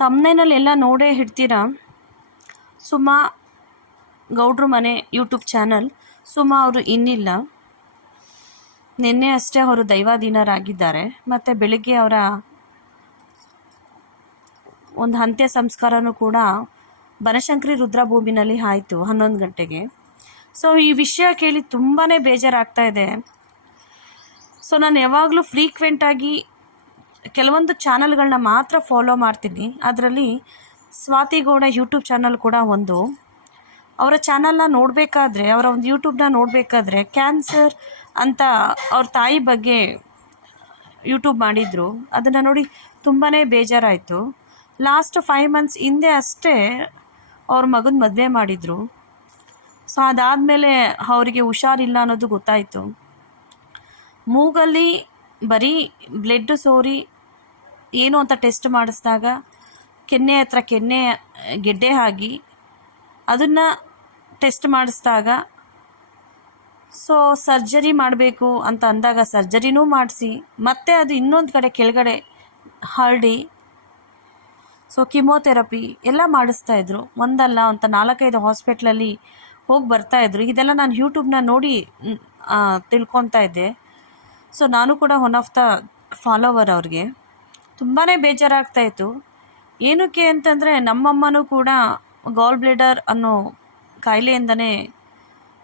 ತಮ್ಮನೇನಲ್ಲಿ ಎಲ್ಲ ನೋಡೇ ಇಡ್ತೀರಾ. ಸುಮಾ ಗೌಡ್ರು ಮನೆ ಯೂಟ್ಯೂಬ್ ಚಾನಲ್. ಸುಮಾ ಅವರು ಇನ್ನಿಲ್ಲ, ನಿನ್ನೆ ಅಷ್ಟೇ ಅವರು ದೈವಾಧೀನರಾಗಿದ್ದಾರೆ. ಮತ್ತು ಬೆಳಿಗ್ಗೆ ಅವರ ಒಂದು ಅಂತ್ಯ ಸಂಸ್ಕಾರನೂ ಕೂಡ ಬನಶಂಕರಿ ರುದ್ರಭೂಮಿನಲ್ಲಿ ಆಯಿತು 11 ಗಂಟೆಗೆ. ಸೊ ಈ ವಿಷಯ ಕೇಳಿ ತುಂಬಾ ಬೇಜಾರಾಗ್ತಾ ಇದೆ. ಸೊ ನಾನು ಯಾವಾಗಲೂ ಫ್ರೀಕ್ವೆಂಟಾಗಿ ಕೆಲವೊಂದು ಚಾನಲ್ಗಳನ್ನ ಮಾತ್ರ ಫಾಲೋ ಮಾಡ್ತೀನಿ. ಅದರಲ್ಲಿ ಸ್ವಾತಿಗೌಡ ಯೂಟ್ಯೂಬ್ ಚಾನಲ್ ಕೂಡ ಒಂದು. ಅವರ ಚಾನಲ್ನ ನೋಡಬೇಕಾದ್ರೆ, ಅವರ ಒಂದು ಯೂಟ್ಯೂಬ್ನ ನೋಡಬೇಕಾದ್ರೆ ಕ್ಯಾನ್ಸರ್ ಅಂತ ಅವ್ರ ತಾಯಿ ಬಗ್ಗೆ ಯೂಟ್ಯೂಬ್ ಮಾಡಿದರು. ಅದನ್ನು ನೋಡಿ ತುಂಬಾ ಬೇಜಾರಾಯಿತು. ಲಾಸ್ಟ್ 5 ಮಂತ್ಸ್ ಹಿಂದೆ ಅಷ್ಟೇ ಅವ್ರ ಮಗನ ಮದುವೆ ಮಾಡಿದರು. ಸೊ ಅದಾದಮೇಲೆ ಅವರಿಗೆ ಹುಷಾರಿಲ್ಲ ಅನ್ನೋದು ಗೊತ್ತಾಯಿತು. ಮೂಗಲ್ಲಿ ಬರೀ ಬ್ಲಡ್ ಸೋರಿ ಏನು ಅಂತ ಟೆಸ್ಟ್ ಮಾಡಿಸಿದಾಗ ಕೆನ್ನೆ ಹತ್ರ ಕೆನ್ನೆ ಗೆಡ್ಡೆ ಆಗಿ ಅದನ್ನು ಟೆಸ್ಟ್ ಮಾಡಿಸಿದಾಗ ಸೊ ಸರ್ಜರಿ ಮಾಡಬೇಕು ಅಂತ ಅಂದಾಗ ಸರ್ಜರಿನೂ ಮಾಡಿಸಿ ಮತ್ತೆ ಅದು ಇನ್ನೊಂದು ಕಡೆ ಕೆಳಗಡೆ ಹರಡಿ ಸೊ ಕಿಮೋಥೆರಪಿ ಎಲ್ಲ ಮಾಡಿಸ್ತಾಯಿದ್ರು. ಒಂದಲ್ಲ ಅಂತ 4-5 ಹಾಸ್ಪಿಟ್ಲಲ್ಲಿ ಹೋಗಿ ಬರ್ತಾಯಿದ್ರು. ಇದೆಲ್ಲ ನಾನು ಯೂಟ್ಯೂಬ್ನ ನೋಡಿ ತಿಳ್ಕೊತಾ ಇದ್ದೆ. ಸೊ ನಾನು ಕೂಡ ಒನ್ ಆಫ್ ದ ಫಾಲೋವರ್ ಅವ್ರಿಗೆ. ತುಂಬಾ ಬೇಜಾರಾಗ್ತಾಯಿತ್ತು. ಏನಕ್ಕೆ ಅಂತಂದರೆ ನಮ್ಮಮ್ಮನೂ ಕೂಡ ಗಾಲ್ ಬ್ಲೇಡರ್ ಅನ್ನೋ ಕಾಯಿಲೆಯಿಂದನೇ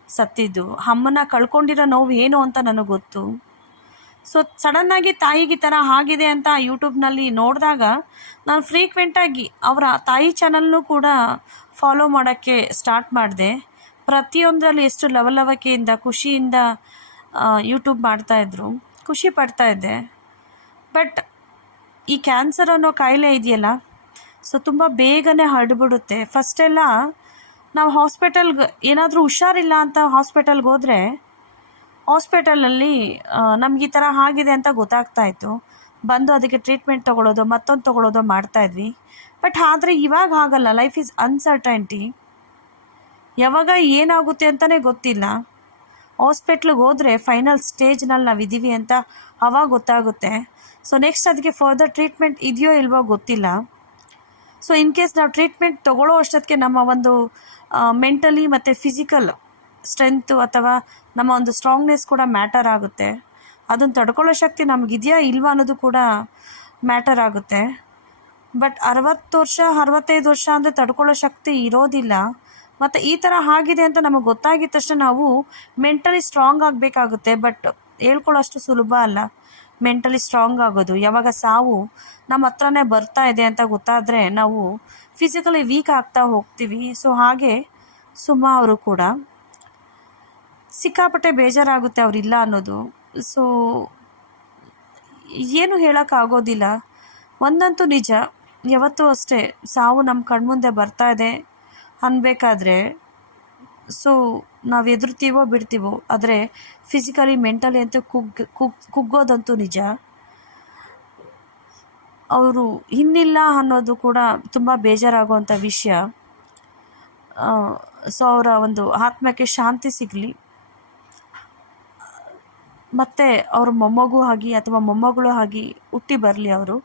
ಸತ್ತಿದ್ದು. ಅಮ್ಮನ ಕಳ್ಕೊಂಡಿರೋ ನೋವು ಏನು ಅಂತ ನನಗೆ ಗೊತ್ತು. ಸೊ ಸಡನ್ನಾಗಿ ತಾಯಿಗೆ ಈ ಥರ ಆಗಿದೆ ಅಂತ ಯೂಟ್ಯೂಬ್ನಲ್ಲಿ ನೋಡಿದಾಗ ನಾನು ಫ್ರೀಕ್ವೆಂಟಾಗಿ ಅವರ ತಾಯಿ ಚಾನಲ್ನೂ ಕೂಡ ಫಾಲೋ ಮಾಡೋಕ್ಕೆ ಸ್ಟಾರ್ಟ್ ಮಾಡಿದೆ. ಪ್ರತಿಯೊಂದರಲ್ಲಿ ಎಷ್ಟು ಲವಲವಿಕೆಯಿಂದ ಖುಷಿಯಿಂದ ಯೂಟ್ಯೂಬ್ ಮಾಡ್ತಾಯಿದ್ರು, ಖುಷಿ ಪಡ್ತಾಯಿದ್ದೆ. ಬಟ್ ಈ ಕ್ಯಾನ್ಸರ್ ಅನ್ನೋ ಕಾಯಿಲೆ ಇದೆಯಲ್ಲ, ಸೊ ತುಂಬ ಬೇಗನೆ ಹರಡ್ಬಿಡುತ್ತೆ. ಫಸ್ಟೆಲ್ಲ ನಾವು ಹಾಸ್ಪಿಟಲ್ಗೆ ಏನಾದರೂ ಹುಷಾರಿಲ್ಲ ಅಂತ ಹಾಸ್ಪಿಟಲ್ಗೆ ಹೋದರೆ ಹಾಸ್ಪಿಟಲಲ್ಲಿ ನಮ್ಗೆ ಈ ಥರ ಆಗಿದೆ ಅಂತ ಗೊತ್ತಾಗ್ತಾಯಿತ್ತು. ಬಂದು ಅದಕ್ಕೆ ಟ್ರೀಟ್ಮೆಂಟ್ ತೊಗೊಳ್ಳೋದು ಮತ್ತೊಂದು ತೊಗೊಳ್ಳೋದು ಮಾಡ್ತಾಯಿದ್ವಿ. ಬಟ್ ಆದರೆ ಇವಾಗ ಆಗಲ್ಲ. Life is uncertainty. ಯಾವಾಗ ಏನಾಗುತ್ತೆ ಅಂತಲೇ ಗೊತ್ತಿಲ್ಲ. ಹಾಸ್ಪಿಟ್ಲಿಗೆ ಹೋದರೆ ಫೈನಲ್ ಸ್ಟೇಜ್ನಲ್ಲಿ ನಾವು ಇದ್ದೀವಿ ಅಂತ ಅವಾಗ ಗೊತ್ತಾಗುತ್ತೆ. ಸೊ ನೆಕ್ಸ್ಟ್ ಅದಕ್ಕೆ ಫರ್ದರ್ ಟ್ರೀಟ್ಮೆಂಟ್ ಇದೆಯೋ ಇಲ್ವೋ ಗೊತ್ತಿಲ್ಲ. ಸೊ ಇನ್ ಕೇಸ್ ನಾವು ಟ್ರೀಟ್ಮೆಂಟ್ ತೊಗೊಳ್ಳೋ ಅಷ್ಟೊತ್ತಿಗೆ ನಮ್ಮ ಒಂದು ಮೆಂಟಲಿ ಮತ್ತು ಫಿಸಿಕಲ್ ಸ್ಟ್ರೆಂತು ಅಥವಾ ನಮ್ಮ ಒಂದು ಸ್ಟ್ರಾಂಗ್ನೆಸ್ ಕೂಡ ಮ್ಯಾಟರ್ ಆಗುತ್ತೆ. ಅದನ್ನು ತಡ್ಕೊಳ್ಳೋ ಶಕ್ತಿ ನಮಗಿದೆಯಾ ಇಲ್ವಾ ಅನ್ನೋದು ಕೂಡ ಮ್ಯಾಟರ್ ಆಗುತ್ತೆ. ಬಟ್ 60 ವರ್ಷ 65 ವರ್ಷ ಅಂದರೆ ತಡ್ಕೊಳ್ಳೋ ಶಕ್ತಿ ಇರೋದಿಲ್ಲ. ಮತ್ತು ಈ ಥರ ಆಗಿದೆ ಅಂತ ನಮಗೆ ಗೊತ್ತಾಗಿದ್ದ ತಕ್ಷಣ ನಾವು ಮೆಂಟಲಿ ಸ್ಟ್ರಾಂಗ್ ಆಗಬೇಕಾಗುತ್ತೆ. ಬಟ್ ಹೇಳ್ಕೊಳ್ಳೋಷ್ಟು ಸುಲಭ ಅಲ್ಲ ಮೆಂಟಲಿ ಸ್ಟ್ರಾಂಗ್ ಆಗೋದು. ಯಾವಾಗ ಸಾವು ನಮ್ಮ ಹತ್ರನೇ ಬರ್ತಾ ಇದೆ ಅಂತ ಗೊತ್ತಾದರೆ ನಾವು ಫಿಸಿಕಲಿ ವೀಕ್ ಆಗ್ತಾ ಹೋಗ್ತೀವಿ. ಸೊ ಹಾಗೆ ಸುಮಾ ಅವರು ಕೂಡ ಸಿಕ್ಕಾಪಟ್ಟೆ ಬೇಜಾರಾಗುತ್ತೆ ಅವರಿಲ್ಲ ಅನ್ನೋದು. ಸೊ ಏನು ಹೇಳೋಕ್ಕಾಗೋದಿಲ್ಲ. ಒಂದಂತೂ ನಿಜ, ಯಾವತ್ತೂ ಅಷ್ಟೇ ಸಾವು ನಮ್ಮ ಕಣ್ಮುಂದೆ ಬರ್ತಾ ಇದೆ ಅನ್ಬೇಕಾದ್ರೆ ಸೊ ನಾವು ಎದುರ್ತೀವೋ ಬಿಡ್ತೀವೋ, ಆದರೆ ಫಿಸಿಕಲಿ ಮೆಂಟಲಿ ಅಂತೂ ಕುಗ್ಗೋದಂತೂ ನಿಜ. ಅವರು ಇನ್ನಿಲ್ಲ ಅನ್ನೋದು ಕೂಡ ತುಂಬ ಬೇಜಾರಾಗುವಂಥ ವಿಷಯ. ಸೊ ಅವರ ಒಂದು ಆತ್ಮಕ್ಕೆ ಶಾಂತಿ ಸಿಗಲಿ. ಮತ್ತು ಅವ್ರ ಮೊಮ್ಮಗು ಆಗಿ ಅಥವಾ ಮೊಮ್ಮಗಳು ಆಗಿ ಹುಟ್ಟಿ ಬರಲಿ ಅವರು.